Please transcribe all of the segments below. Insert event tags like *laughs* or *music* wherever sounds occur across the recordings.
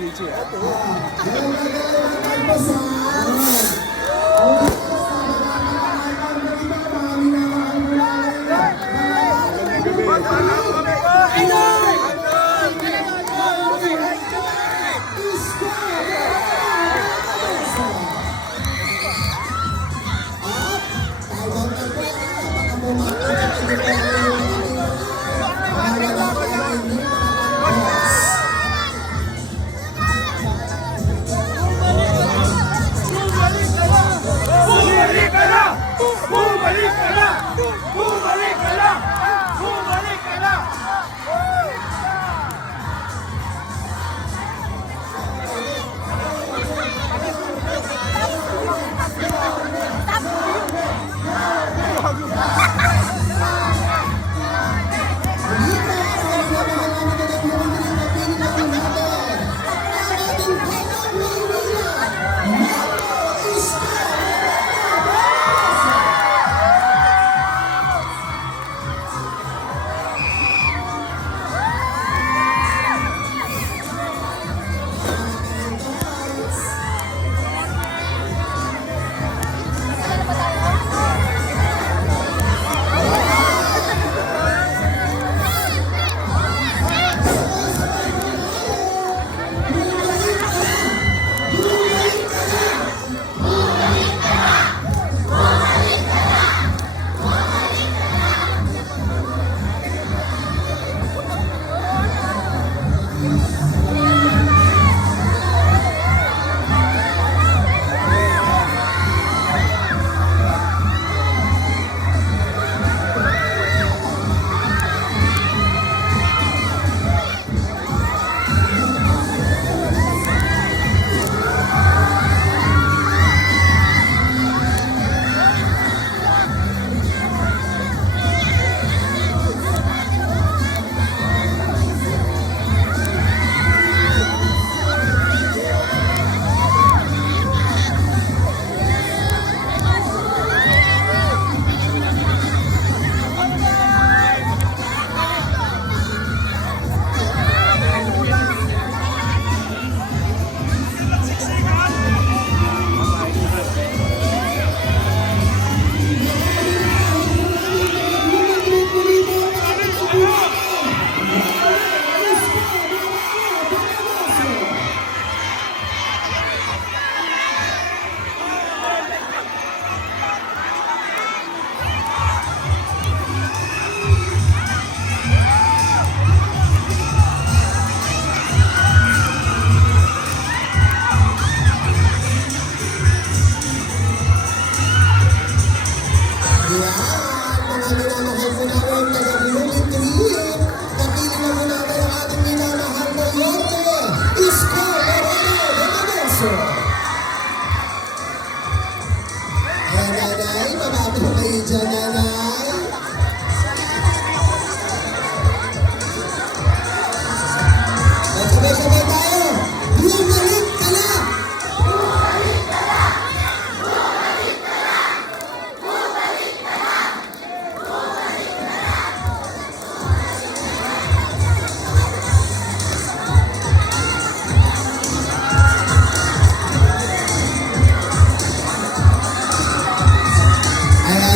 되지.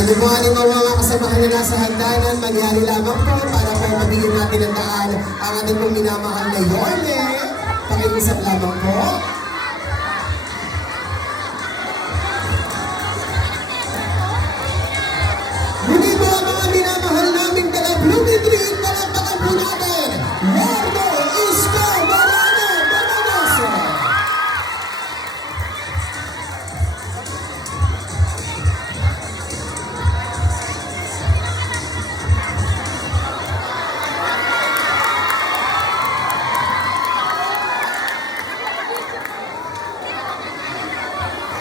Good morning mga kasamahan na nasa hagdanan. Mangyari lamang po para po mabigyan natin ng daan ang ating pong minamahal na Yorme. Pakiusap lamang po.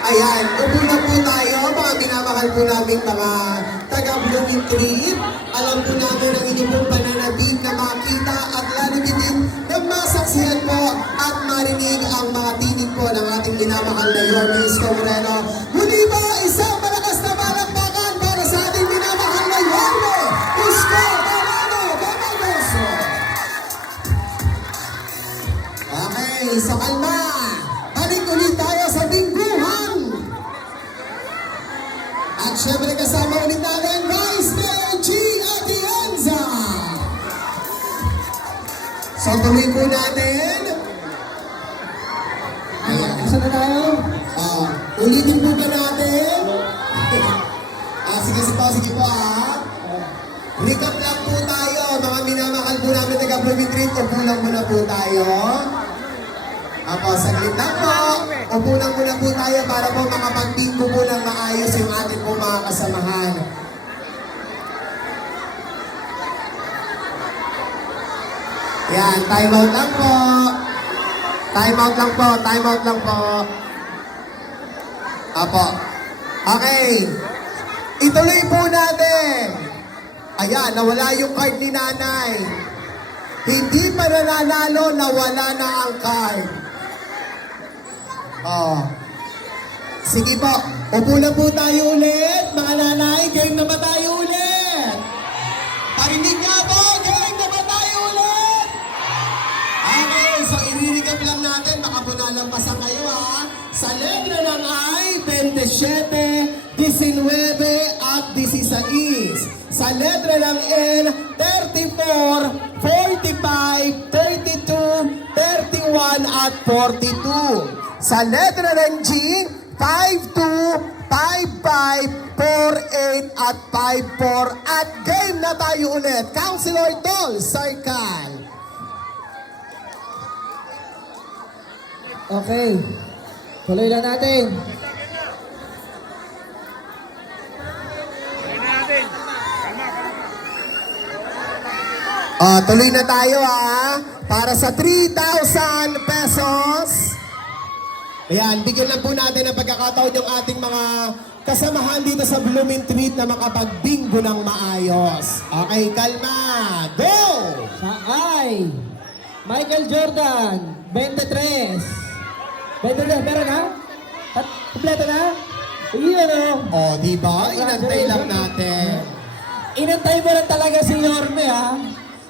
Ayan, upo na po tayo, mga minamahal po namin mga taga Blooming Tree. Alam po namin ang inyong pong pananabik na makita at lalo din na masaksihan po at marinig ang mga tinig po ng ating minamahal na Yorme Isko Moreno. Muli po, isang At syempre kasama ulit natin, Vice Mayor G. Atienza. So tuloy po natin. Ayan. Saan na tayo? Ah, ulitin po ba natin? *laughs* ah, sige, sige po, sige po ah. Recap lang po tayo, mga minamahal po namin taga Blooming Treat. Upo lang muna po tayo. Apo, saglit lang po. Upo lang muna po tayo para po makapag-bingo po ng maayos yung ating po mga kasamahan. Yan, time out lang po. Time out lang po, time out lang po. Apo. Okay. Ituloy po natin. Ayan, nawala yung card ni nanay. Hindi pa nananalo, nawala na ang card. Oh. Sige po, upo na po tayo ulit. Mga nanay, game na ba tayo ulit? Parinig nga po, natin, baka po nalampasan kayo ha. Sa letra ng I, 27, 19 at 16. Sa letra ng N, 34, 45, 32, 31 at 42. Sa letra ng G, 52, 55, 48 at 54 at game na tayo ulit. Councilor Tol, Circle. Okay. Tuloy lang natin. Ah, tuloy na tayo ha. Para sa 3,000 pesos. Ayan, bigyan lang po natin ng pagkakataon yung ating mga kasamahan dito sa Blooming Treat na makapag-bingo ng maayos. Okay, kalma. Go! Sa I, Michael Jordan, 23. 23, meron na? At kompleto na? Iyon o. O, oh, di ba? Inantay lang natin. Inantay mo lang talaga si Yorme ha.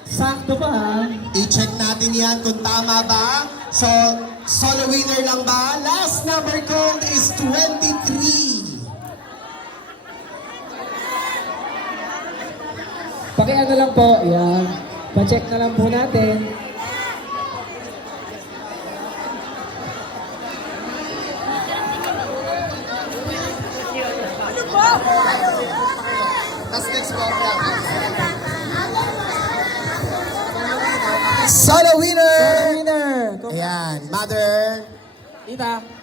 Sakto pa ha. I-check natin yan kung tama ba. So, solo winner lang ba? Last number code is 23. Pakiano lang po. Yan. Pa-check na lang po natin. Tapos next po. Solo winner! Winner! Ayan, mother. Tita.